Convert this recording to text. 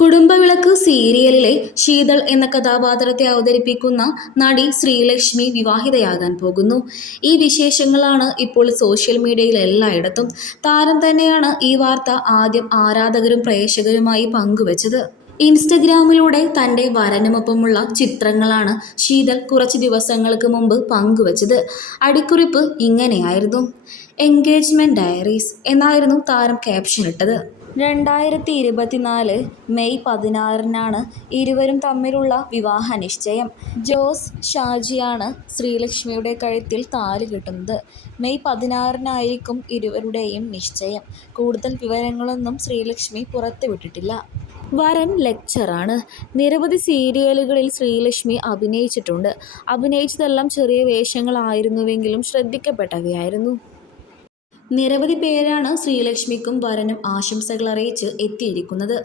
കുടുംബവിളക്ക് സീരിയലിലെ ശീതൾ എന്ന കഥാപാത്രത്തെ അവതരിപ്പിക്കുന്ന നടി ശ്രീലക്ഷ്മി വിവാഹിതയാകാൻ പോകുന്നു. ഈ വിശേഷങ്ങളാണ് ഇപ്പോൾ സോഷ്യൽ മീഡിയയിൽ എല്ലായിടത്തും. താരം തന്നെയാണ് ഈ വാർത്ത ആദ്യം ആരാധകരും പ്രേക്ഷകരുമായി പങ്കുവച്ചത്. ഇൻസ്റ്റഗ്രാമിലൂടെ തന്റെ വരനുമൊപ്പമുള്ള ചിത്രങ്ങളാണ് ശീതൾ കുറച്ച് ദിവസങ്ങൾക്ക് മുമ്പ് പങ്കുവച്ചത്. അടിക്കുറിപ്പ് ഇങ്ങനെയായിരുന്നു. എൻഗേജ്മെന്റ് ഡയറീസ് എന്നായിരുന്നു താരം ക്യാപ്ഷൻ ഇട്ടത് രണ്ടായിരത്തി ഇരുപത്തിനാല് മെയ് പതിനാറിനാണ് ഇരുവരും തമ്മിലുള്ള വിവാഹ നിശ്ചയം ജോസ് ഷാജിയാണ് ശ്രീലക്ഷ്മിയുടെ കഴുത്തിൽ താലി കിട്ടുന്നത്. മെയ് പതിനാറിനായിരിക്കും ഇരുവരുടെയും നിശ്ചയം. കൂടുതൽ വിവരങ്ങളൊന്നും ശ്രീലക്ഷ്മി പുറത്തുവിട്ടിട്ടില്ല വരൻ ലെക്ചറാണ്. നിരവധി സീരിയലുകളിൽ ശ്രീലക്ഷ്മി അഭിനയിച്ചിട്ടുണ്ട്. അഭിനയിച്ചതെല്ലാം ചെറിയ വേഷങ്ങളായിരുന്നുവെങ്കിലും ശ്രദ്ധിക്കപ്പെട്ടവയായിരുന്നു. നിരവധി പേരാണ് ശ്രീലക്ഷ്മിക്കും വരനും ആശംസകൾ അറിയിച്ച് എത്തിയിരിക്കുന്നത്.